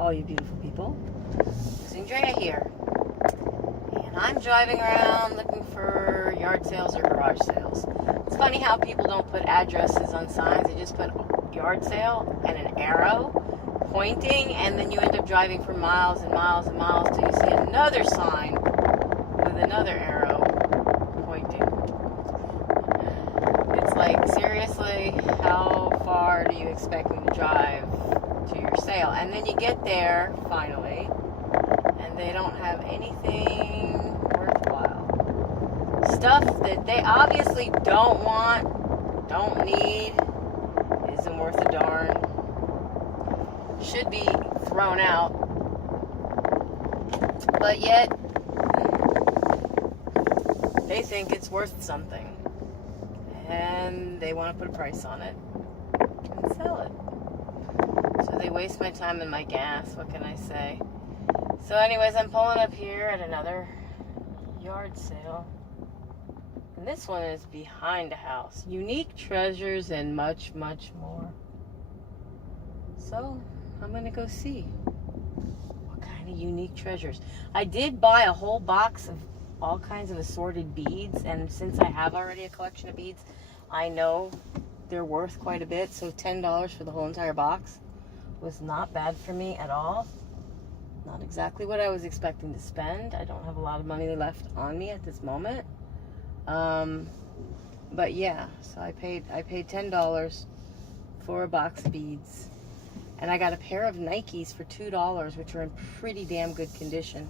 all you beautiful people. LosingDrea here. And I'm driving around looking for yard sales or garage sales. It's funny how people don't put addresses on signs. They just put yard sale and an arrow pointing, and then you end up driving for miles and miles and miles till you see another sign with another arrow pointing. It's like, seriously, how far do you expect me to drive to your sale? And then you get there, finally, and they don't have anything worthwhile. Stuff that they obviously don't want, don't need, isn't worth a darn, should be thrown out, but yet they think it's worth something, and they want to put a price on it and sell it. So they waste my time and my gas. What can I say? So anyways, I'm pulling up here at another yard sale, and this one is behind a house. Unique treasures and much, much more. So I'm gonna go see what kind of unique treasures. I did buy a whole box of all kinds of assorted beads, and since I have already a collection of beads, I know they're worth quite a bit. So $10 for the whole entire box was not bad for me at all. Not exactly what I was expecting to spend. I don't have a lot of money left on me at this moment. But yeah, so I paid $10 for a box of beads. And I got a pair of Nikes for $2, which are in pretty damn good condition.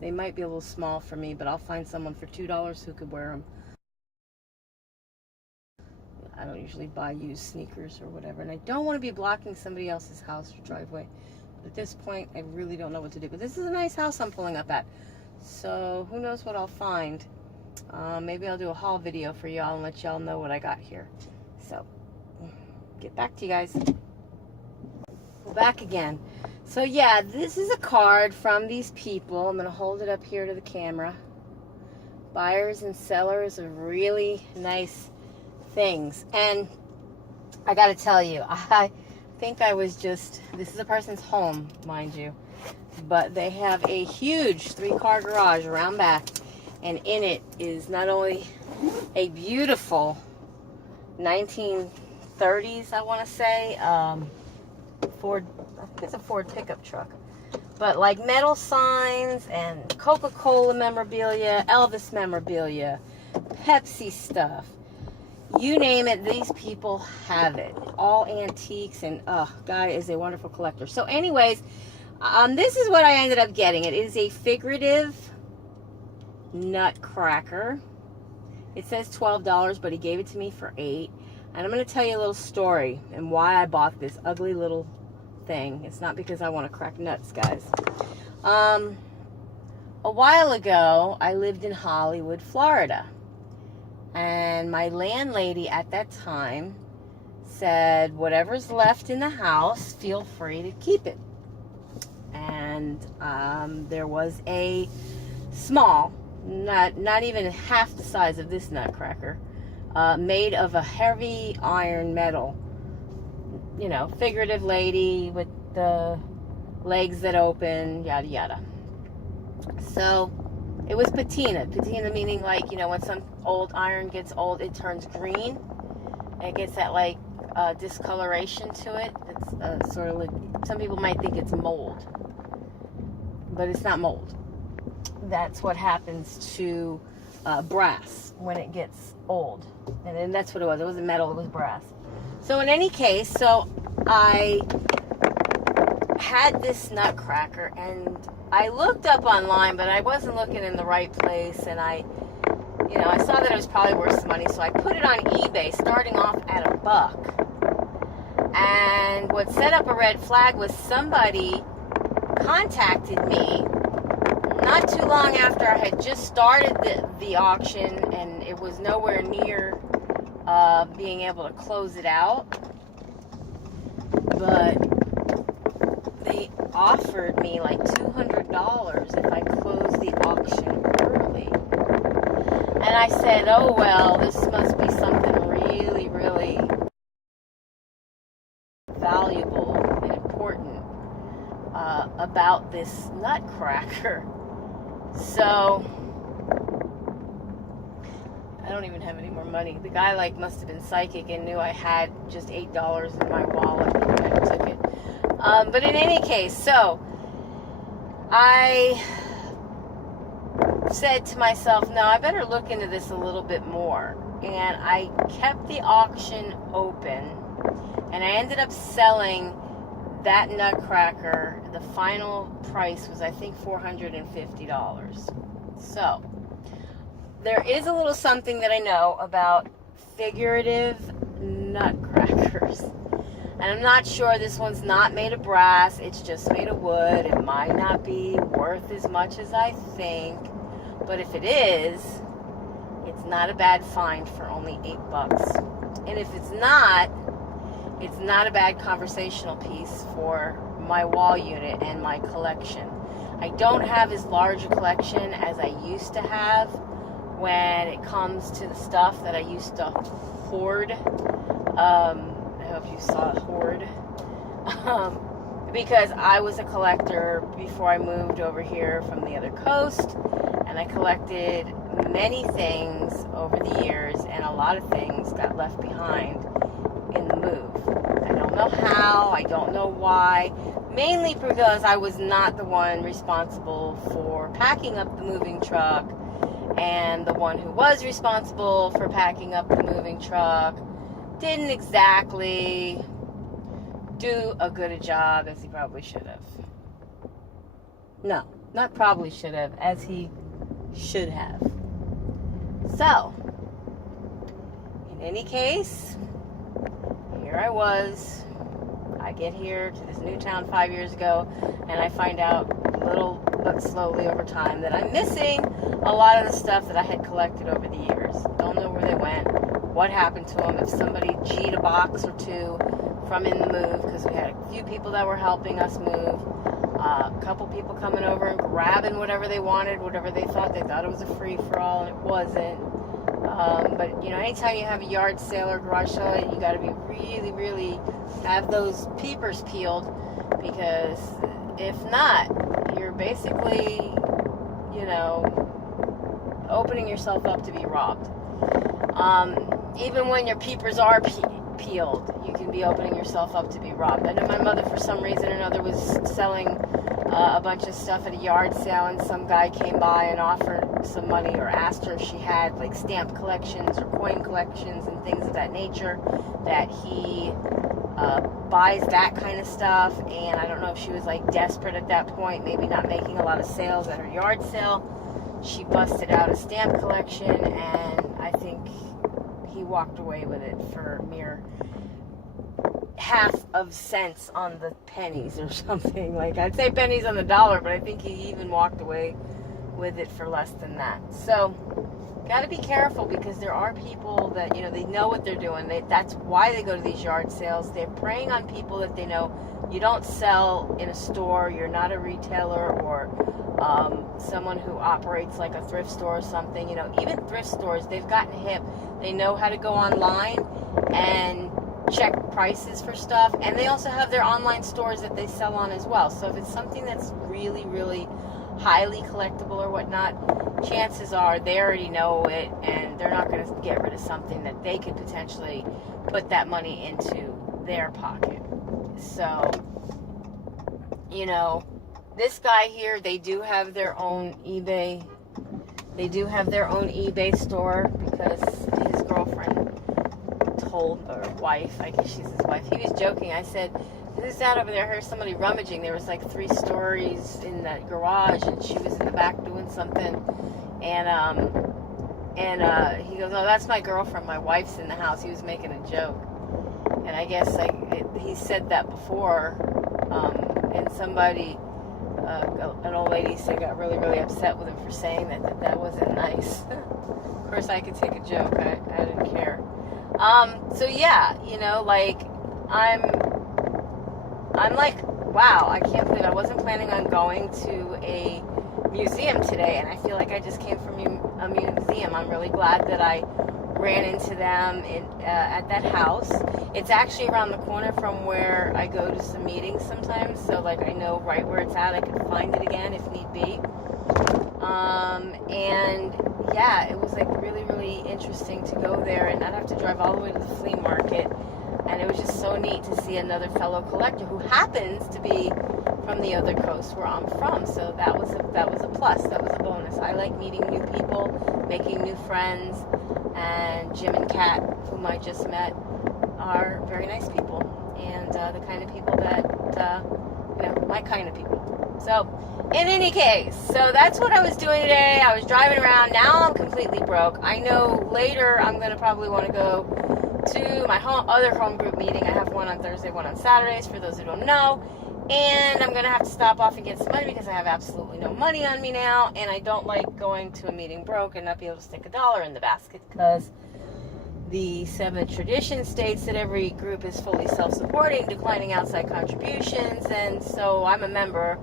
They might be a little small for me, but I'll find someone for $2 who could wear them. I don't usually buy used sneakers or whatever, and I don't want to be blocking somebody else's house or driveway. But at this point, I really don't know what to do. But this is a nice house I'm pulling up at, so who knows what I'll find. Maybe I'll do a haul video for y'all and let y'all know what I got here. So, get back to you guys. Back again. So yeah, this is a card from these people. I'm going to hold it up here to the camera. Buyers and sellers of really nice things. And I got to tell you, I think I was just, this is a person's home, mind you, but they have a huge 3-car garage around back, and in it is not only a beautiful 1930s, I want to say, Ford, I think it's a Ford pickup truck, but like metal signs and Coca-Cola memorabilia, Elvis memorabilia, Pepsi stuff, you name it, these people have it. All antiques, and guy is a wonderful collector. So anyways, this is what I ended up getting. It is a figurative nutcracker. It says $12, but he gave it to me for $8. And I'm going to tell you a little story and why I bought this ugly little thing. It's not because I want to crack nuts, guys. A while ago, I lived in Hollywood, Florida. And my landlady at that time said, whatever's left in the house, feel free to keep it. And there was a small, not even half the size of this nutcracker, made of a heavy iron metal, you know, figurative lady with the legs that open, yada yada. So it was patina. Patina meaning, like, you know, when some old iron gets old, it turns green. It gets that like discoloration to it. It's sort of like, some people might think it's mold, but it's not mold. That's what happens to brass when it gets old. And then that's what it was. It wasn't metal, it was brass. So in any case, so I had this nutcracker, and I looked up online, but I wasn't looking in the right place, and I saw that it was probably worth some money, so I put it on eBay, starting off at $1. And what set up a red flag was somebody contacted me not too long after I had just started the auction, and it was nowhere near being able to close it out. But they offered me like $200 if I closed the auction early. And I said, oh well, this must be something really, really valuable and important. about this nutcracker. So I don't even have any more money. The guy like must have been psychic and knew I had just $8 in my wallet and I took it. But in any case, so I said to myself, no, I better look into this a little bit more. And I kept the auction open, and I ended up selling that nutcracker. The final price was, I think, $450. So there is a little something that I know about figurative nutcrackers. And I'm not sure, this one's not made of brass, it's just made of wood. It might not be worth as much as I think, but if it is, it's not a bad find for only $8. And if it's not a bad conversational piece for my wall unit and my collection. I don't have as large a collection as I used to have when it comes to the stuff that I used to hoard. I hope you saw hoard. Because I was a collector before I moved over here from the other coast, and I collected many things over the years, and a lot of things got left behind in the move. I don't know how, I don't know why, mainly because I was not the one responsible for packing up the moving truck, and the one who was responsible for packing up the moving truck didn't exactly do a good a job as he probably should have. No, not probably should have, as he should have. So, in any case, here I was. I get here to this new town 5 years ago, and I find out little but slowly over time that I'm missing a lot of the stuff that I had collected over the years. Don't know where they went, what happened to them, if somebody G'd a box or two from in the move, because we had a few people that were helping us move, a couple people coming over and grabbing whatever they wanted, whatever they thought it was a free-for-all, and it wasn't. But, you know, anytime you have a yard sale or garage sale, you got to be really, really have those peepers peeled, because if not, you're basically, you know, opening yourself up to be robbed. Even when your peepers are peeled, you can be opening yourself up to be robbed. I know my mother, for some reason or another, was selling a bunch of stuff at a yard sale, and some guy came by and offered some money or asked her if she had like stamp collections or coin collections and things of that nature, that he buys that kind of stuff. And I don't know if she was like desperate at that point, maybe not making a lot of sales at her yard sale. She busted out a stamp collection, and I think he walked away with it for mere half of cents on the pennies or something. Like, I'd say pennies on the dollar, but I think he even walked away with it for less than that. So, got to be careful, because there are people that, you know, they know what they're doing. That's why they go to these yard sales. They're preying on people that they know. You don't sell in a store. You're not a retailer or someone who operates like a thrift store or something. You know, even thrift stores, they've gotten hip. They know how to go online and check prices for stuff, and they also have their online stores that they sell on as well. So if it's something that's really, really highly collectible or whatnot, chances are they already know it, and they're not going to get rid of something that they could potentially put that money into their pocket. So, you know, this guy here, they do have their own eBay. They do have their own eBay store, because his girlfriend told, or wife, I guess she's his wife. He was joking. I said, who's that over there? I heard somebody rummaging. There was like 3 stories in that garage, and she was in the back doing something. And he goes, oh, that's my girlfriend. My wife's in the house. He was making a joke. And I guess he said that before, and somebody, an old lady said, got really, really upset with him for saying that wasn't nice. Of course, I could take a joke. I didn't care. So yeah, you know, like, I'm like, wow, I can't believe I wasn't planning on going to a museum today, and I feel like I just came from a museum. I'm really glad that I ran into them at that house. It's actually around the corner from where I go to some meetings sometimes, so like I know right where it's at. I can find it again if need be. And yeah, it was like really, really interesting to go there and not have to drive all the way to the flea market. And it was just so neat to see another fellow collector who happens to be from the other coast where I'm from. So that was a plus. That was a bonus. I like meeting new people, making new friends. And Jim and Kat, whom I just met, are very nice people. And the kind of people that, my kind of people. So, in any case, so that's what I was doing today. I was driving around. Now I'm completely broke. I know later I'm going to probably want to go to my other home group meeting. I have one on Thursday, one on Saturdays, for those who don't know. And I'm going to have to stop off and get some money because I have absolutely no money on me now. And I don't like going to a meeting broke and not be able to stick $1 in the basket, because the 7th tradition states that every group is fully self-supporting, declining outside contributions. And so I'm a member.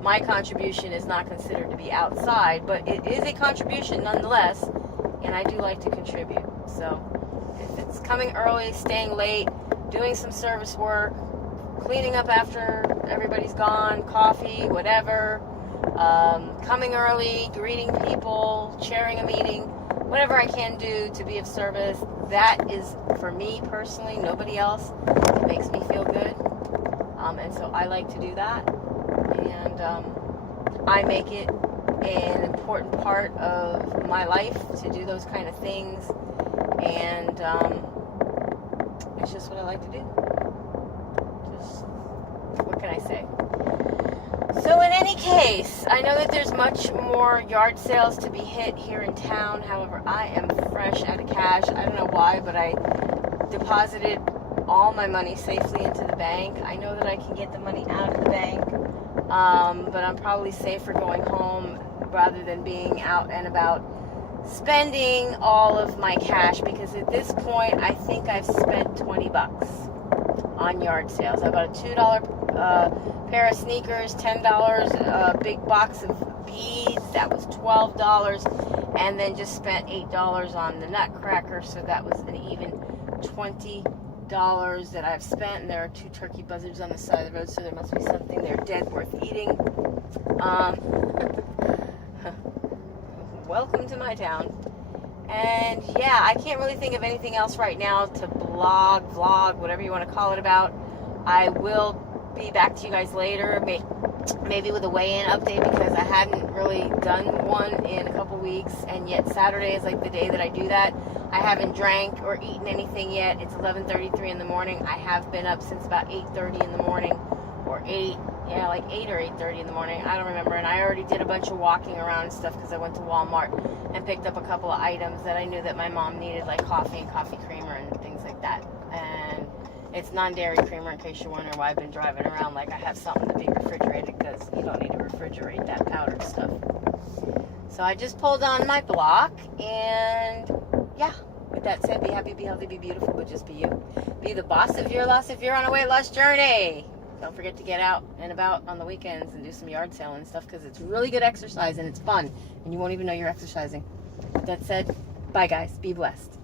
My contribution is not considered to be outside, but it is a contribution nonetheless, and I do like to contribute. So if it's coming early, staying late, doing some service work, cleaning up after everybody's gone, coffee, whatever, coming early, greeting people, chairing a meeting, whatever I can do to be of service, that is, for me personally, nobody else, it makes me feel good. And so I like to do that. And I make it an important part of my life to do those kind of things. And it's just what I like to do. Just, what can I say? So in any case, I know that there's much more yard sales to be hit here in town. However, I am fresh out of cash. I don't know why, but I deposited all my money safely into the bank. I know that I can get the money out of the bank, but I'm probably safer going home rather than being out and about spending all of my cash, because at this point I think I've spent $20 on yard sales. I bought a $2 pair of sneakers, $10 a big box of beads, that was $12, and then just spent $8 on the nutcracker, so that was an even $20 that I've spent. And there are 2 turkey buzzards on the side of the road, so there must be something there dead worth eating. Welcome to my town. And yeah, I can't really think of anything else right now to vlog, whatever you want to call it about. I will be back to you guys later, maybe with a weigh-in update, because I hadn't really done one in a couple weeks, and yet Saturday is like the day that I do that. I haven't drank or eaten anything yet. It's 11:33 in the morning. I have been up since about 8:30 in the morning, or 8 or 8:30 in the morning. I don't remember. And I already did a bunch of walking around and stuff, because I went to Walmart and picked up a couple of items that I knew that my mom needed, like coffee and coffee creamer and things like that. And it's non-dairy creamer, in case you're wondering why I've been driving around like I have something to be refrigerated, because you don't need to refrigerate that powdered stuff. So I just pulled on my block, and yeah, with that said, be happy, be healthy, be beautiful, but just be you. Be the boss of your loss if you're on a weight loss journey. Don't forget to get out and about on the weekends and do some yard sale and stuff, because it's really good exercise and it's fun, and you won't even know you're exercising. With that said, bye guys, be blessed.